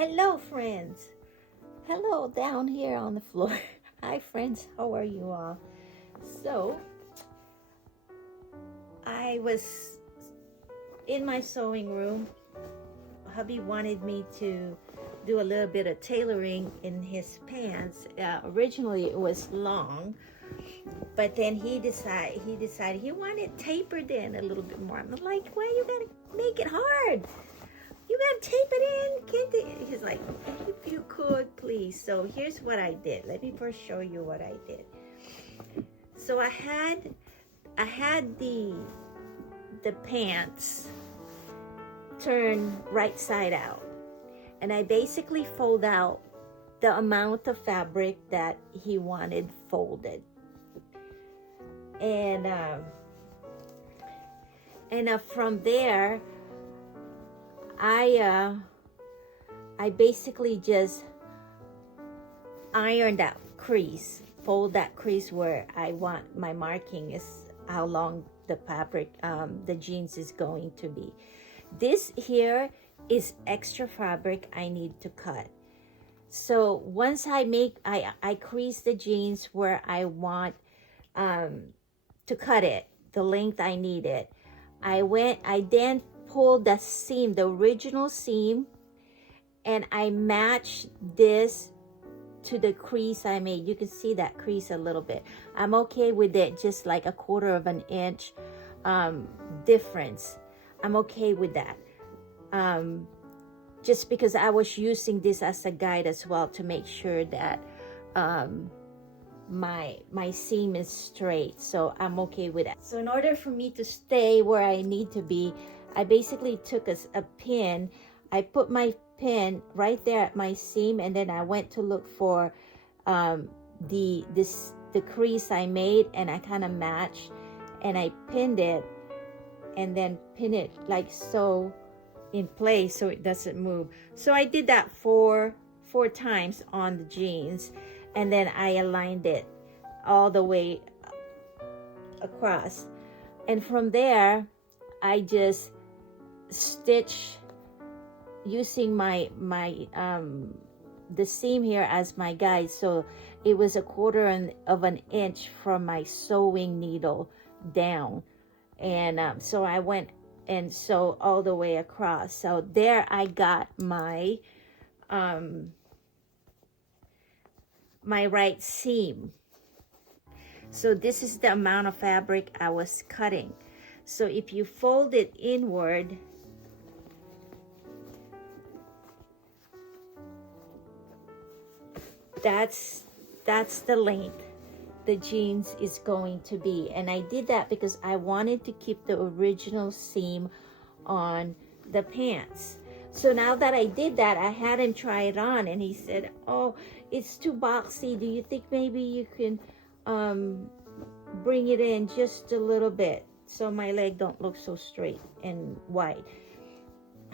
Hello, friends. Hello, down here on the floor. Hi, friends. How are you all? So, I was in my sewing room. Hubby wanted me to do a little bit of tailoring in his pants. Originally, it was long, but then he decided he wanted tapered in a little bit more. I'm like, why you gotta make it hard? You gotta tape it in, kid. He's like, if you could, please. So here's what I did. Let me first show you what I did. So I had the pants turned right side out, and I basically fold out the amount of fabric that he wanted folded, and from there I basically just iron that crease, fold that crease where I want my marking is how long the fabric, the jeans is going to be. This here is extra fabric I need to cut. So once I crease the jeans where I want to cut it, the length I need it. I then pulled the seam, the original seam, and I matched this to the crease I made. You can see that crease a little bit. I'm okay with it, just like a 1/4 of an inch difference. I'm okay with that. Just because I was using this as a guide as well to make sure that my seam is straight, so I'm okay with that. So in order for me to stay where I need to be, I basically took a pin. I put my pin right there at my seam, and then I went to look for the crease I made, and I kind of matched, and I pinned it, and then pin it like so in place so it doesn't move. So I did that four times on the jeans, and then I aligned it all the way across, and from there I just stitch using the seam here as my guide. So it was a 1/4 of an inch from my sewing needle down, and so I went and sew all the way across. So there I got my my right seam. So this is the amount of fabric I was cutting. So if you fold it inward, that's the length the jeans is going to be. And I did that because I wanted to keep the original seam on the pants. So now that I did that, I had him try it on, and he said, oh, it's too boxy. Do you think maybe you can bring it in just a little bit so my leg don't look so straight and wide?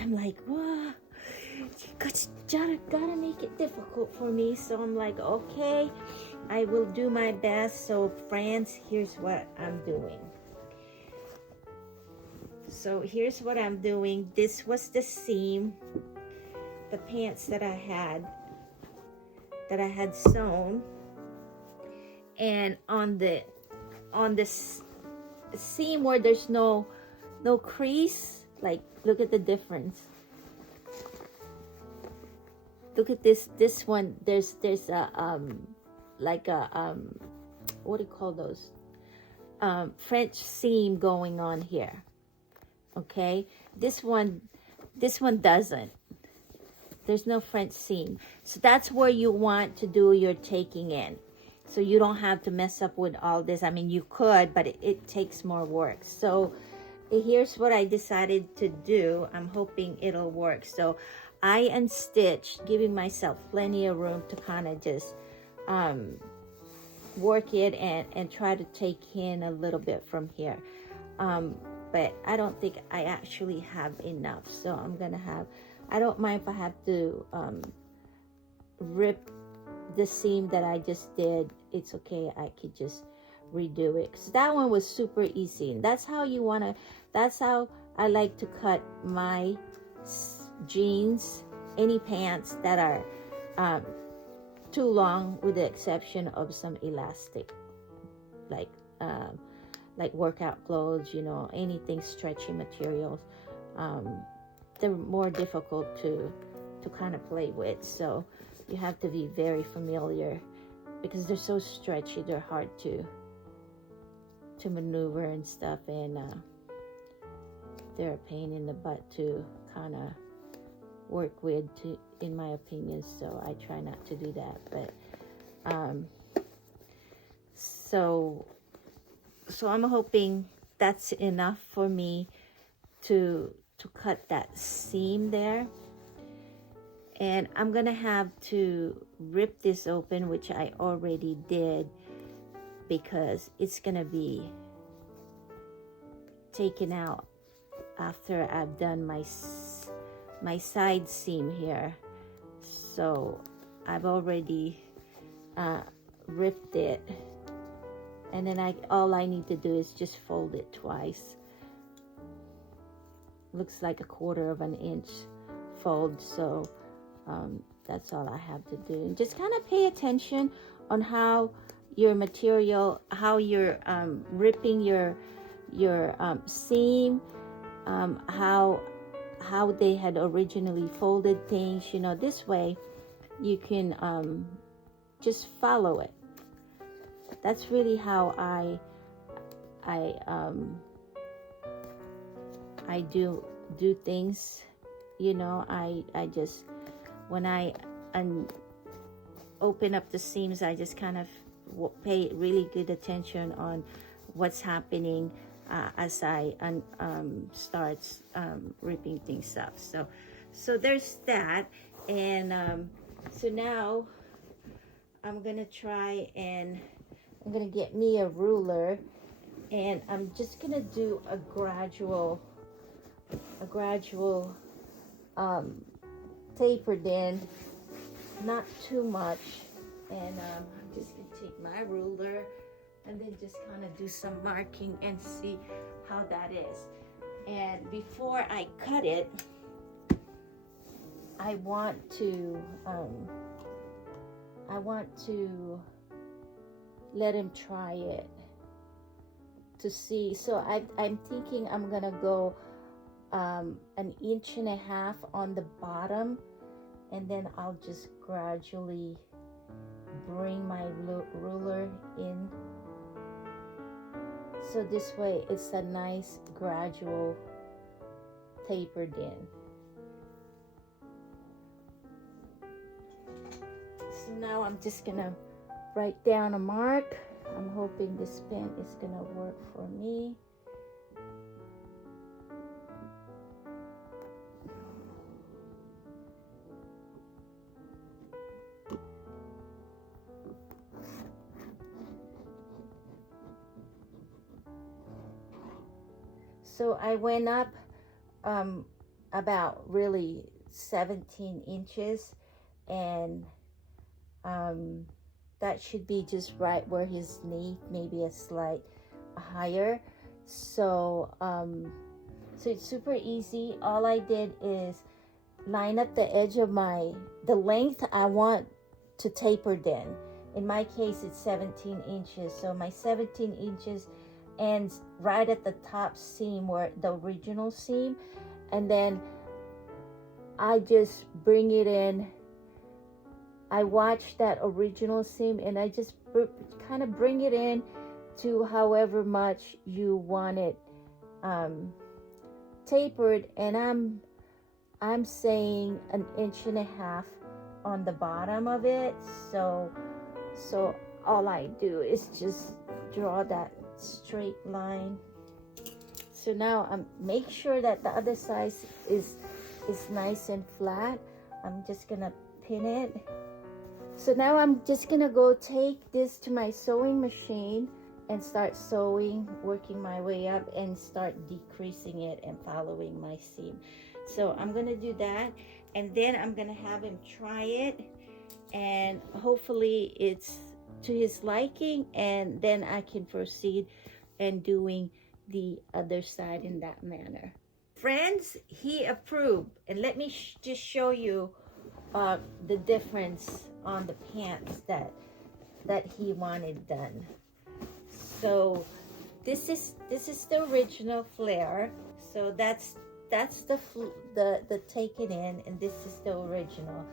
I'm like, what? You gotta make it difficult for me. So I'm like, okay, I will do my best. So friends, here's what I'm doing. So here's what I'm doing. This was the seam, the pants that I had sewn, and on the seam where there's no crease, like, look at the difference. Look at this one. There's a like a what do you call those, French seam going on here. Okay, this one doesn't. There's no French seam. So that's where you want to do your taking in, so you don't have to mess up with all this. I mean, you could, but it takes more work. So here's what I decided to do. I'm hoping it'll work. So I unstitched, giving myself plenty of room to kind of just work it and try to take in a little bit from here. But I don't think I actually have enough. So I'm going to have, I don't mind if I have to rip the seam that I just did. It's okay. I could just redo it. So that one was super easy. And that's how you want to, that's how I like to cut my jeans any pants that are too long, with the exception of some elastic, like workout clothes, you know, anything stretchy materials. They're more difficult to kind of play with, so you have to be very familiar because they're so stretchy. They're hard to maneuver and stuff, and they're a pain in the butt to kind of work with, in my opinion, so I try not to do that. But so I'm hoping that's enough for me to cut that seam there. And I'm gonna have to rip this open, which I already did, because it's gonna be taken out after I've done my side seam here. So I've already ripped it, and then all I need to do is just fold it twice. Looks like 1/4 of an inch fold, so that's all I have to do. And just kind of pay attention on how your material, how you're ripping your seam, how they had originally folded things. You know, this way you can just follow it. That's really how I do things. You know, I just, when I open up the seams, I just kind of pay really good attention on what's happening as I start ripping things up. So there's that. And so now I'm gonna try, and I'm gonna get me a ruler, and I'm just gonna do a gradual tapered in, not too much. And I'm just gonna take my ruler and then just kind of do some marking and see how that is. And before I cut it, I want to let him try it to see. So I'm thinking I'm gonna go 1.5 inches on the bottom, and then I'll just gradually bring my ruler in, so this way it's a nice gradual tapered in. So now I'm just gonna write down a mark. I'm hoping this pen is gonna work for me. So I went up about really 17 inches, and that should be just right where his knee, maybe a slight higher. So so it's super easy. All I did is line up the edge of the length I want to tapered in. In my case, it's 17 inches. So my 17 inches ends right at the top seam, where the original seam, and then I just bring it in. I watch that original seam, and I just kind of bring it in to however much you want it tapered, and I'm saying 1.5 inches on the bottom of it. So all I do is just draw that straight line. So now make sure that the other side is nice and flat. I'm just gonna pin it. So now I'm just gonna go take this to my sewing machine and start sewing, working my way up, and start decreasing it and following my seam. So I'm gonna do that, and then I'm gonna have him try it, and hopefully it's to his liking, and then I can proceed and doing the other side in that manner. Friends, he approved, and let me just show you the difference on the pants that he wanted done. So this is the original flare. So that's the taken in, and this is the original.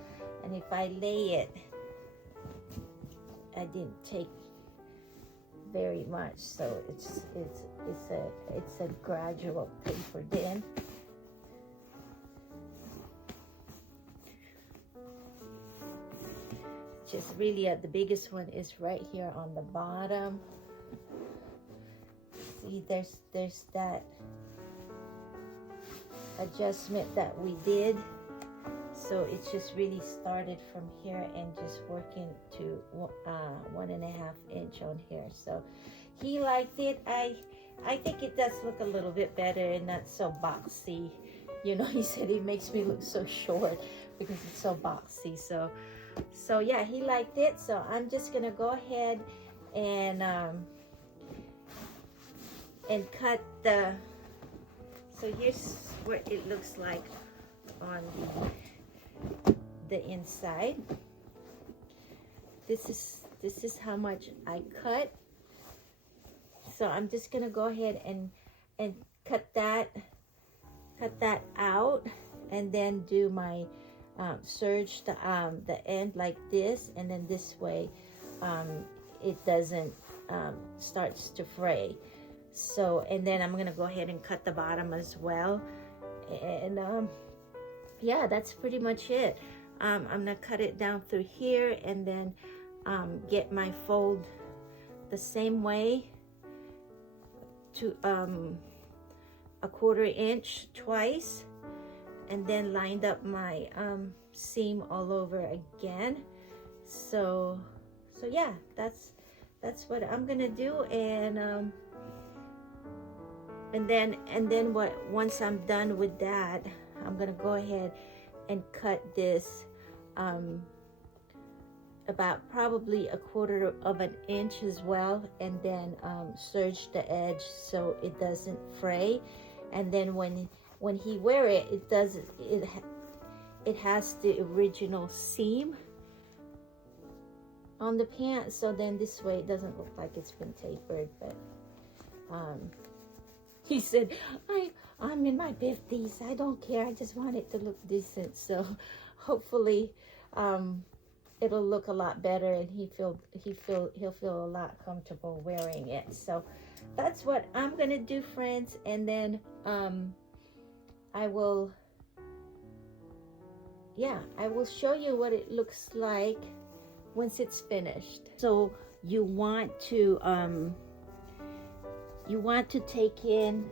And if I lay it, I didn't take very much, so it's a gradual tapered in. Just really the biggest one is right here on the bottom. See, there's that adjustment that we did. So it's just really started from here and just working to 1.5 inch on here. So he liked it. I think it does look a little bit better and not so boxy. You know, he said it makes me look so short because it's so boxy. So yeah, he liked it. So I'm just gonna go ahead and cut the. So here's what it looks like on the inside. This is how much I cut. So I'm just gonna go ahead and cut that out, and then do my serge the end like this, and then this way it doesn't starts to fray. So, and then I'm gonna go ahead and cut the bottom as well, and yeah, that's pretty much it. I'm gonna cut it down through here, and then get my fold the same way to 1/4 inch twice, and then lined up my seam all over again. So yeah, that's what I'm gonna do. And then once I'm done with that, I'm gonna go ahead and cut this about probably 1/4 inch as well, and then serge the edge so it doesn't fray. And then when he wear it, it has the original seam on the pants, so then this way it doesn't look like it's been tapered. But he said, I'm in my 50s, I don't care, I just want it to look decent. So hopefully it'll look a lot better, and he'll feel a lot comfortable wearing it. So that's what I'm gonna do, friends. And then I will show you what it looks like once it's finished. So you want to take in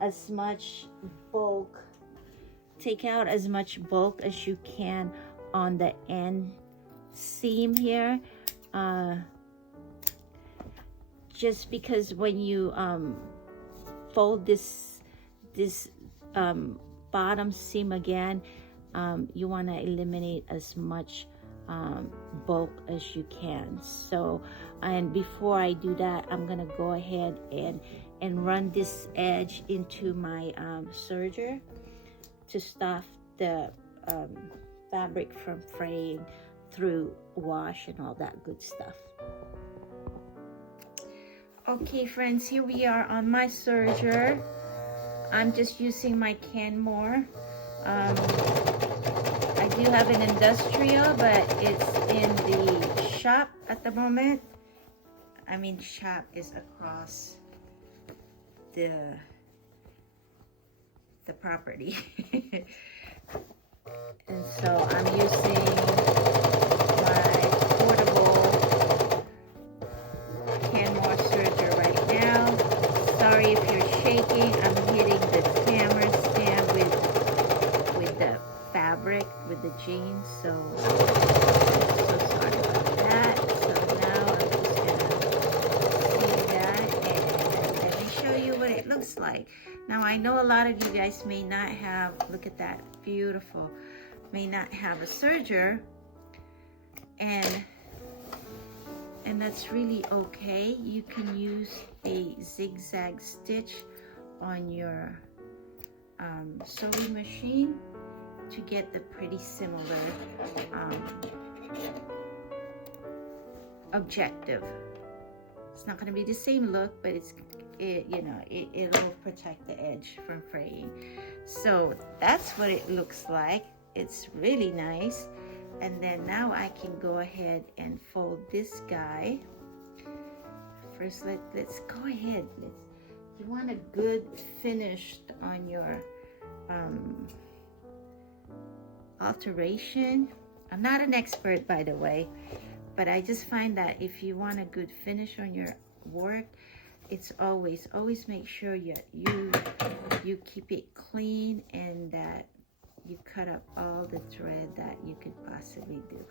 as much bulk, take out as much bulk as you can on the end seam here, just because when you fold this bottom seam again, you want to eliminate as much bulk as you can. So, and before I do that, I'm gonna go ahead and run this edge into my serger to stop the fabric from fraying through wash and all that good stuff. Okay, friends, here we are on my serger. I'm just using my Kenmore. I do have an industrial, but it's in the shop at the moment. I mean, shop is across the property. And so I'm using my portable Kenmore serger right now. Sorry if you're shaking. I'm hitting the camera stand with the fabric, with the jeans. So sorry about that. So now I'm just gonna see that, and let me show you what it looks like. Now I know a lot of you guys may not have, look at that, beautiful, may not have a serger, and that's really okay. You can use a zigzag stitch on your sewing machine, to get the pretty similar objective. It's not going to be the same look, but it'll protect the edge from fraying. So that's what it looks like. It's really nice. And then now I can go ahead and fold this guy. First, let's go ahead. You want a good finish on your alteration. I'm not an expert, by the way, but I just find that if you want a good finish on your work, it's always make sure you keep it clean and that you cut up all the thread that you could possibly do.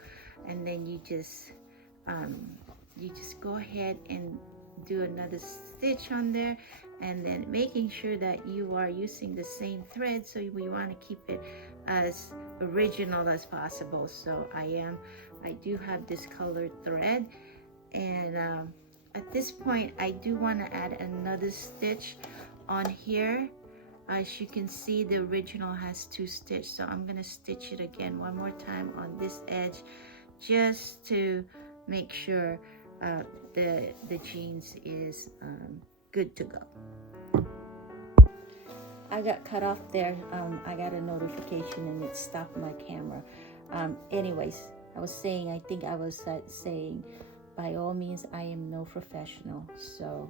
And then you just go ahead and do another stitch on there, and then making sure that you are using the same thread. So we want to keep it as original as possible. So I do have this colored thread, and at this point I do want to add another stitch on here. As you can see, the original has 2 stitches, so I'm going to stitch it again one more time on this edge just to make sure the jeans is good to go. I got cut off there. I got a notification and it stopped my camera. Anyways, I was saying, I think I was saying, by all means, I am no professional. So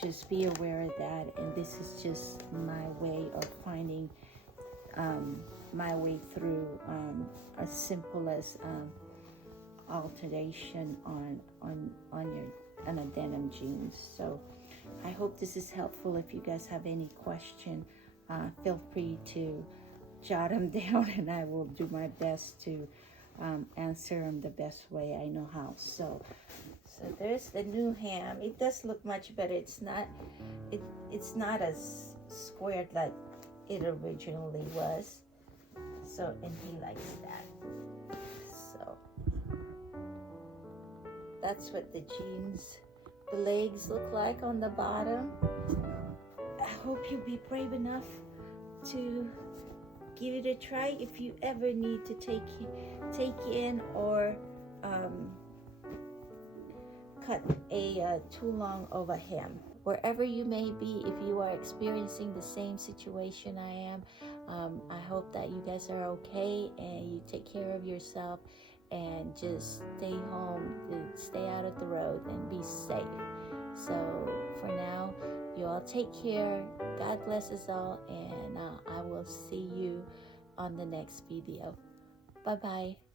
just be aware of that. And this is just my way of finding my way through as simple as alteration on a denim jeans. So I hope this is helpful. If you guys have any question, feel free to jot them down, and I will do my best to answer them the best way I know how. So there's the new hem. It does look much better. It's not as squared like it originally was. So, and he likes that. So that's what the jeans, the legs look like on the bottom. I hope you'll be brave enough to give it a try if you ever need to take in or cut a too long of a hem. Wherever you may be, if you are experiencing the same situation I am, I hope that you guys are okay and you take care of yourself and just stay home, stay out of the road, and be safe. So for now, you all take care. God bless us all, and I will see you on the next video. Bye-bye.